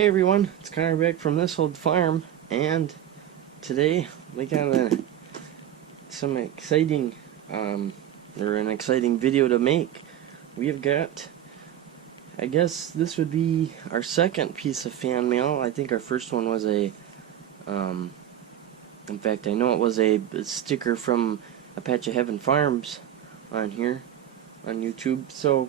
Hey everyone, it's Connor back from this old farm, and today we got some exciting, or an exciting video to make. We have got, I guess this would be our second piece of fan mail. I think our first one was in fact I know it was a sticker from Apache Heaven Farms on here, on YouTube. So,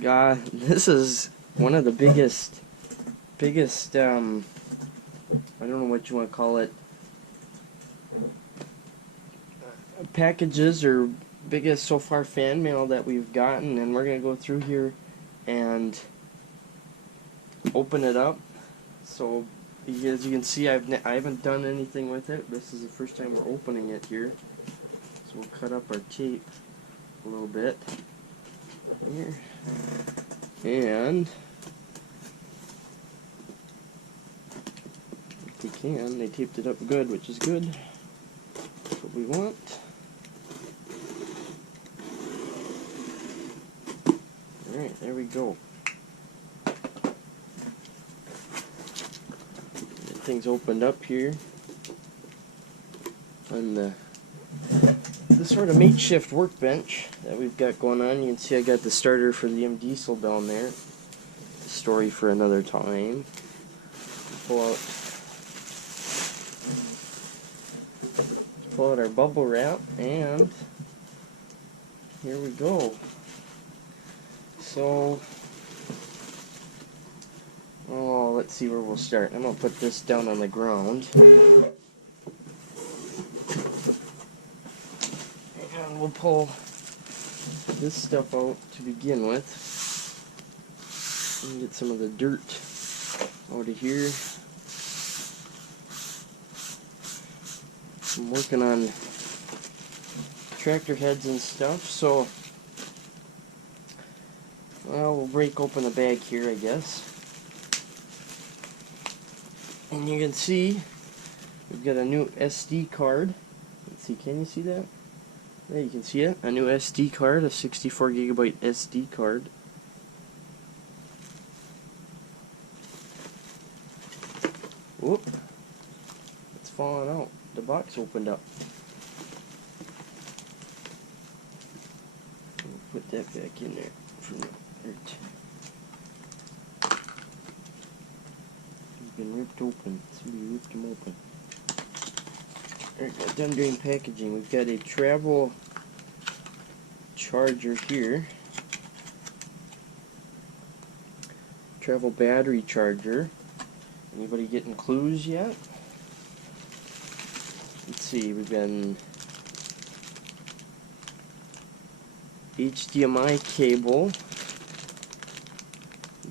this is one of the biggest, I don't know what you want to call it, packages or biggest so far fan mail that we've gotten, and we're going to go through here and open it up. So as you can see, I haven't done anything with it. This is the first time we're opening it here. So we'll cut up our tape a little bit here, and they taped it up good, which is good. That's what we want. Alright, there we go. Things opened up here on the sort of makeshift workbench that we've got going on. You can see I got the starter for the diesel down there. The story for another time. Pull out our bubble wrap, and here we go. So, let's see where we'll start. I'm going to put this down on the ground. And we'll pull this stuff out to begin with. And get some of the dirt out of here. I'm working on tractor heads and stuff, so we'll break open the bag here, I guess. And you can see we've got a new SD card. Let's see, can you see that? Yeah, you can see it. A new SD card, a 64 gigabyte SD card. Whoop! It's falling out. The box opened up. We'll put that back in there from the dirt. It's been ripped open. Somebody ripped them open. Alright, got done doing packaging. We've got a travel charger here. Travel battery charger. Anybody getting clues yet? Let's see, we've got an HDMI cable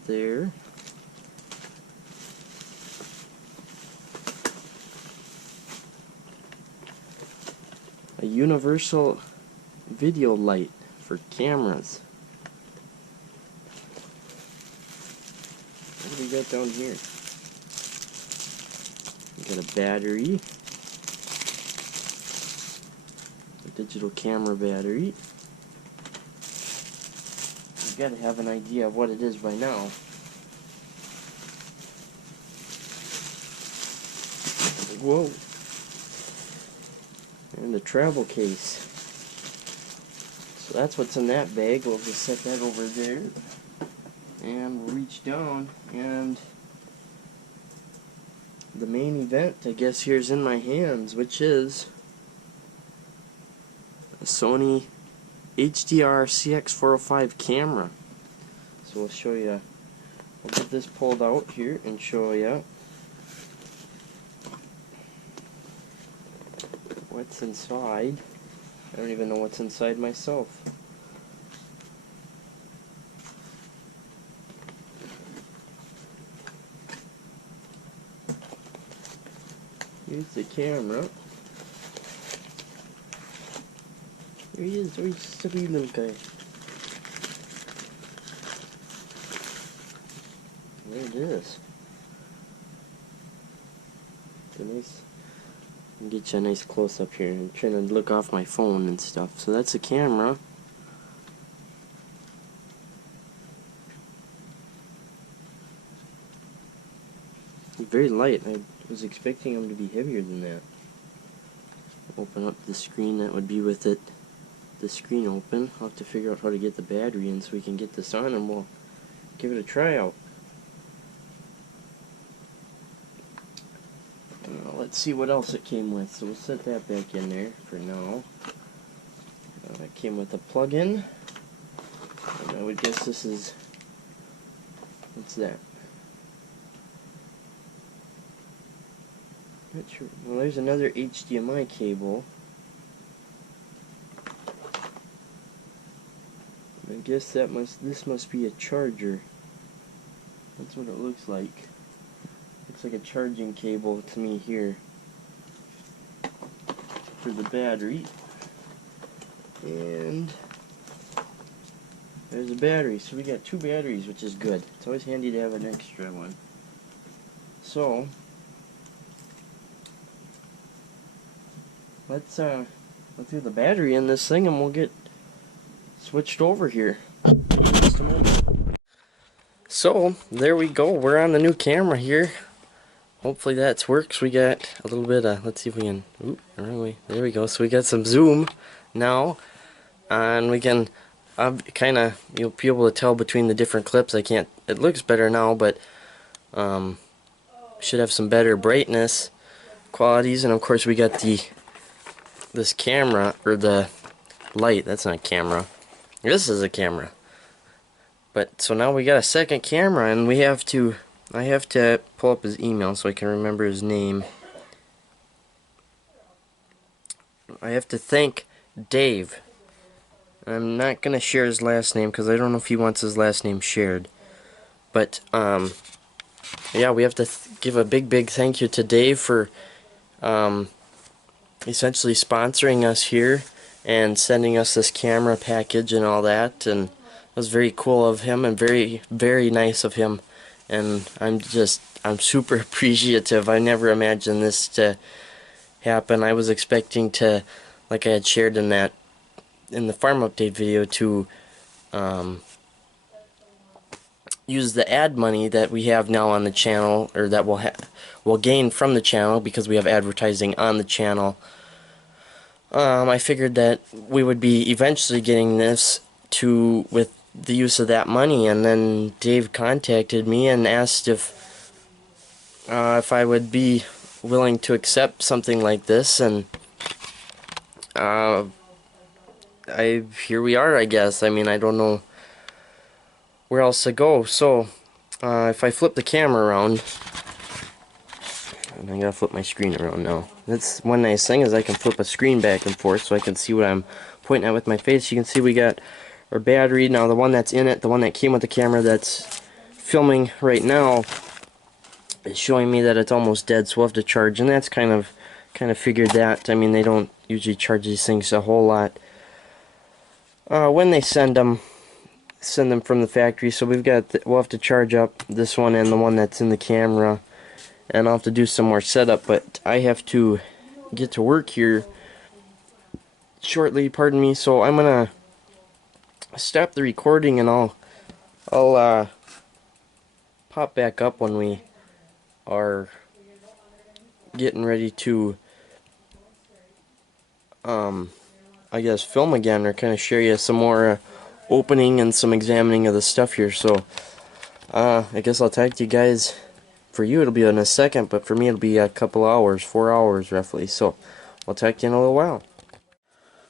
there. A universal video light for cameras. What do we got down here? We got a battery. Digital camera battery. You've got to have an idea of what it is by now. Whoa. And the travel case. So that's what's in that bag. We'll just set that over there. And we'll reach down, and the main event, I guess, here's in my hands, which is a Sony HDR CX405 camera. So we'll show you. We'll get this pulled out here and show you what's inside. I don't even know what's inside myself. Here's the camera. There he is. He's just a wee little guy. There it is. I'll get you a nice close up here. I'm trying to look off my phone and stuff. So that's the camera. very light. I was expecting them to be heavier than that. Open up the screen that would be with it. The screen open. I'll have to figure out how to get the battery in so we can get this on and we'll give it a try out. Let's see what else it came with. So we'll set that back in there for now. It came with a plug-in. And I would guess this is... what's that? Not sure. Well, there's another HDMI cable. I guess this must be a charger. That's what it looks like. Looks like a charging cable to me here for the battery. And there's a battery. So we got two batteries, which is good. It's always handy to have an extra one. So let's get the battery in this thing and we'll get switched over here in just a moment. So there we go, we're on the new camera here. Hopefully that works. We got a little bit of, let's see if we can, there we go. So we got some zoom now, and we can kind of, you'll be able to tell between the different clips. It looks better now, but should have some better brightness qualities. And of course we got this camera, or the light. That's not a camera. This is a camera. But so now we got a second camera, and I have to pull up his email so I can remember his name. I have to thank Dave. I'm not gonna share his last name because I don't know if he wants his last name shared. But yeah, we have to give a big thank you to Dave for essentially sponsoring us here and sending us this camera package and all that, and it was very cool of him and very nice of him, and I'm super appreciative. I never imagined this to happen. I was expecting to, like I had shared in the farm update video, to use the ad money that we have now on the channel, or that we'll gain from the channel because we have advertising on the channel. I figured that we would be eventually getting this with the use of that money, and then Dave contacted me and asked if I would be willing to accept something like this, and here we are, I guess. I mean, I don't know where else to go. So if I flip the camera around, and I gotta flip my screen around now. That's one nice thing, is I can flip a screen back and forth so I can see what I'm pointing at with my face. You can see we got our battery. Now the one that's in it, the one that came with the camera that's filming right now, is showing me that it's almost dead, so we'll have to charge, and that's kind of figured that. I mean, they don't usually charge these things a whole lot when they send them from the factory. So we'll have to charge up this one and the one that's in the camera, and I'll have to do some more setup, but I have to get to work here shortly, pardon me, so I'm gonna stop the recording, and I'll pop back up when we are getting ready to I guess film again, or kind of share you some more opening and some examining of the stuff here. So I guess I'll talk to you guys. For you it'll be in a second, but for me it'll be a couple hours, 4 hours roughly. So I'll talk to you in a little while.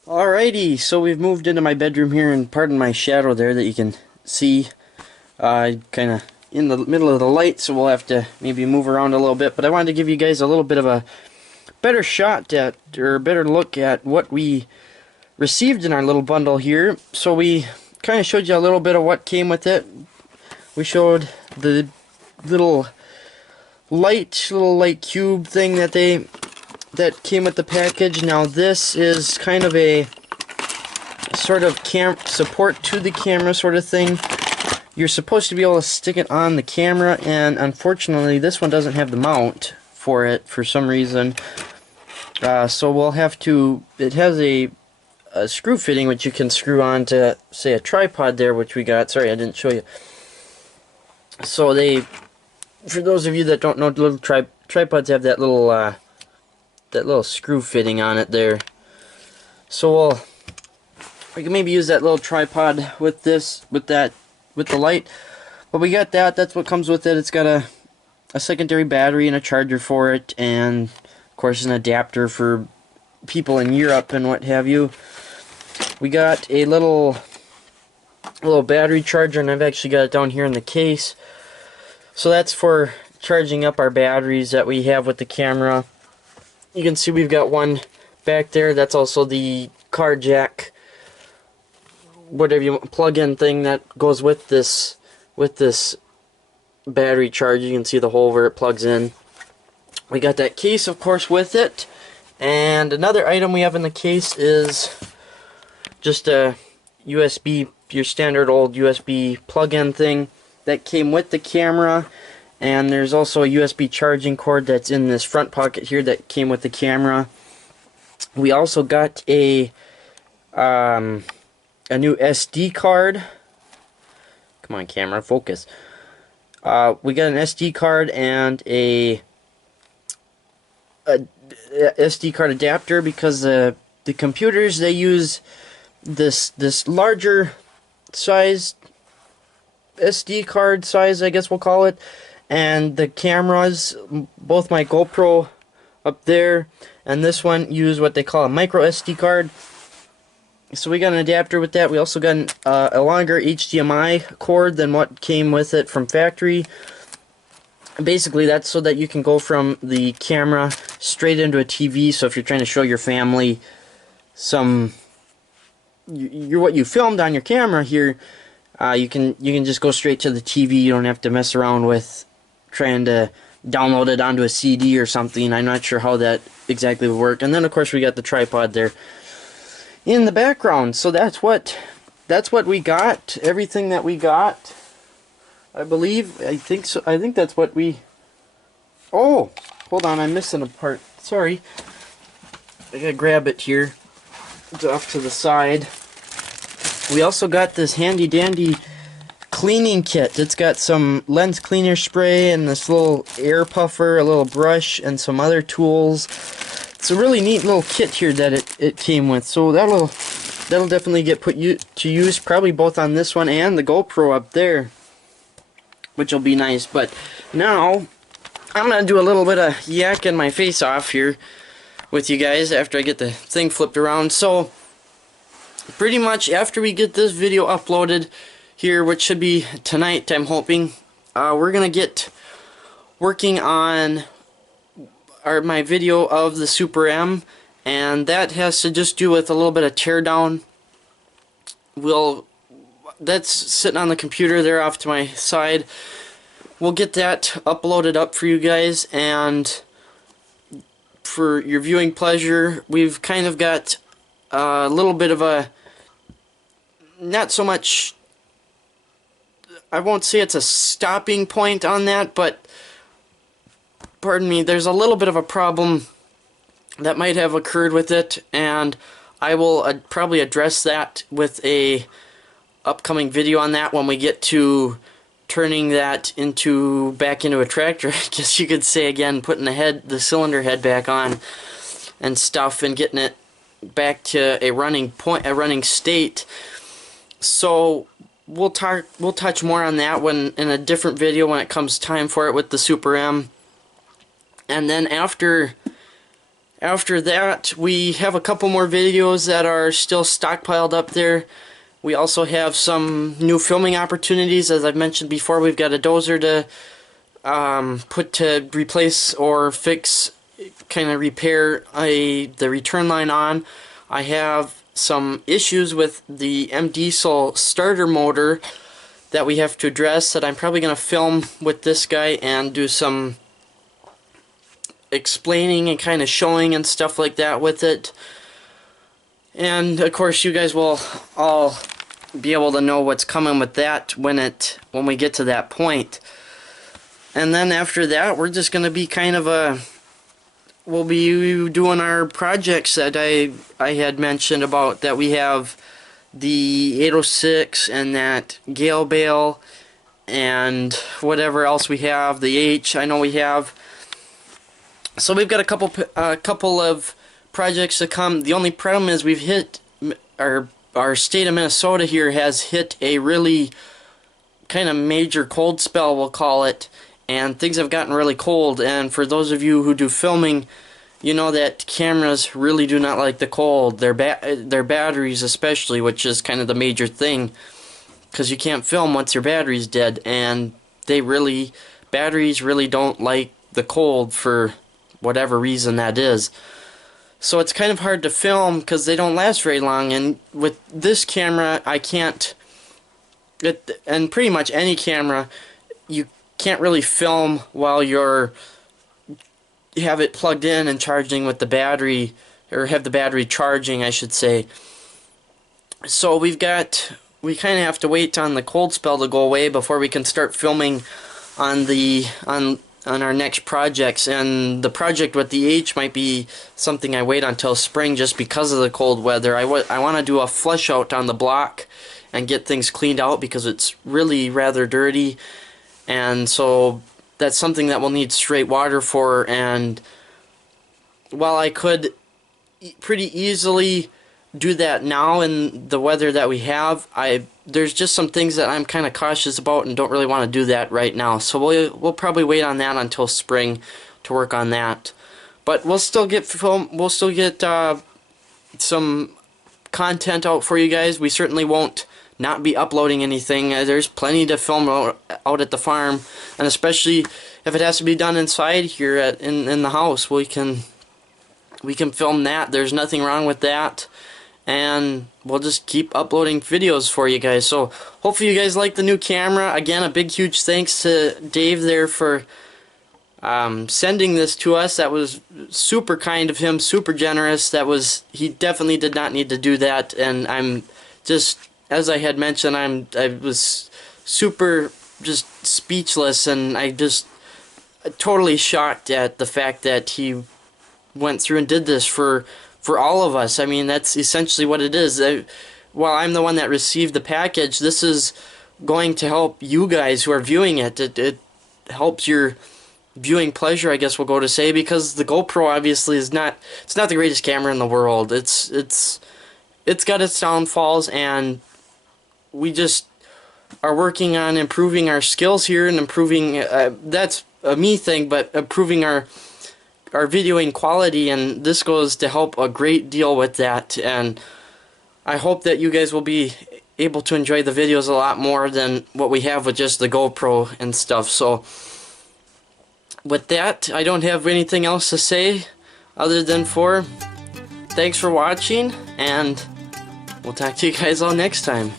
Alrighty, so we've moved into my bedroom here, and pardon my shadow there that you can see. Kind of in the middle of the light, so we'll have to maybe move around a little bit. But I wanted to give you guys a little bit of a better shot at, or a better look at, what we received in our little bundle here. So we kind of showed you a little bit of what came with it. We showed the little light cube thing that came with the package. Now this is kind of a sort of support to the camera sort of thing. You're supposed to be able to stick it on the camera, and unfortunately this one doesn't have the mount for it for some reason. So we'll have to, it has a screw fitting which you can screw on to, say, a tripod there, which we got. Sorry, I didn't show you. So they for those of you that don't know, the little tripods have that little screw fitting on it there. So we can maybe use that little tripod with this, with the light. But we got that. That's what comes with it. It's got a secondary battery and a charger for it, and of course an adapter for people in Europe and what have you. We got a little battery charger, and I've actually got it down here in the case. So that's for charging up our batteries that we have with the camera. You can see we've got one back there. That's also the car jack, whatever you want, plug-in thing that goes with this battery charger. You can see the hole where it plugs in. We got that case, of course, with it. And another item we have in the case is just a USB, your standard old USB plug-in thing that came with the camera. And there's also a USB charging cord that's in this front pocket here that came with the camera. We also got a new SD card. Come on, camera, focus. We got an SD card and a SD card adapter, because the computers, they use this larger size SD card size, I guess we'll call it, and the cameras, both my GoPro up there and this one, use what they call a micro SD card. So we got an adapter with that. We also got a longer HDMI cord than what came with it from factory. Basically, that's so that you can go from the camera straight into a TV. So if you're trying to show your family what you filmed on your camera here, you can just go straight to the TV. You don't have to mess around with trying to download it onto a CD or something. I'm not sure how that exactly would work. And then of course we got the tripod there in the background. So that's what we got. Everything that we got, I believe. I think so. I think that's what we... Oh, hold on, I'm missing a part. Sorry. I gotta grab it here. It's off to the side. We also got this handy dandy cleaning kit. It's got some lens cleaner spray and this little air puffer, a little brush, and some other tools. It's a really neat little kit here that it came with. So that'll definitely get put to use, probably both on this one and the GoPro up there, which will be nice. But now I'm gonna do a little bit of yakking my face off here with you guys after I get the thing flipped around. So pretty much after we get this video uploaded here, which should be tonight, I'm hoping, we're gonna get working on my video of the Super M, and that has to just do with a little bit of teardown. That's sitting on the computer there off to my side. We'll get that uploaded up for you guys, and for your viewing pleasure, we've kind of got a little bit of a, not so much, I won't say it's a stopping point on that, but pardon me, there's a little bit of a problem that might have occurred with it, and I will probably address that with a upcoming video on that when we get to turning that back into a tractor, I guess you could say, again, putting the cylinder head back on and stuff, and getting it back to a running state. So we'll touch more on that in a different video when it comes time for it with the Super M. And then after that, we have a couple more videos that are still stockpiled up there. We also have some new filming opportunities. As I've mentioned before, we've got a dozer to replace or fix, kind of repair the return line on. I have some issues with the M-Diesel starter motor that we have to address, that I'm probably going to film with this guy and do some explaining and kind of showing and stuff like that with it. And of course you guys will all be able to know what's coming with that when we get to that point. And then after that, we're just going to be kind of we'll be doing our projects that I had mentioned about, that we have the 806 and that gale bale and whatever else we have, the H I know we have. So we've got a couple of projects to come. The only problem is we've hit our state of Minnesota here has hit a really kind of major cold spell, we'll call it, and things have gotten really cold. And for those of you who do filming, you know that cameras really do not like the cold. Their batteries especially, which is kind of the major thing, because you can't film once your battery's dead, and batteries really don't like the cold for whatever reason that is. So it's kind of hard to film because they don't last very long. And with this camera, I can't, and pretty much any camera, you can't really film while you have it plugged in and charging with the battery, or have the battery charging, I should say. So we kind of have to wait on the cold spell to go away before we can start filming on our next projects. And the project with the H might be something I wait until spring just because of the cold weather. I want to do a flush out on the block and get things cleaned out because it's really rather dirty, and so that's something that we'll need straight water for. And while I could pretty easily do that now in the weather that we have, there's just some things that I'm kind of cautious about and don't really want to do that right now. So we'll probably wait on that until spring to work on that. But we'll still get some content out for you guys. We certainly won't not be uploading anything. There's plenty to film out at the farm, and especially if it has to be done inside here in the house, we can film that. There's nothing wrong with that, and we'll just keep uploading videos for you guys. So hopefully you guys like the new camera. Again, a big huge thanks to Dave there for sending this to us. That was super kind of him, super generous. He definitely did not need to do that, and I'm just, as I had mentioned, I was super just speechless, and I just totally shocked at the fact that he went through and did this for all of us. I mean, that's essentially what it is. While I'm the one that received the package, this is going to help you guys who are viewing it. It helps your viewing pleasure, I guess we'll go to say, because the GoPro obviously it's not the greatest camera in the world. It's got its downfalls, and we just are working on improving our skills here and improving, that's a me thing, but improving our videoing quality, and this goes to help a great deal with that. And I hope that you guys will be able to enjoy the videos a lot more than what we have with just the GoPro and stuff. So with that, I don't have anything else to say other than thanks for watching, and we'll talk to you guys all next time.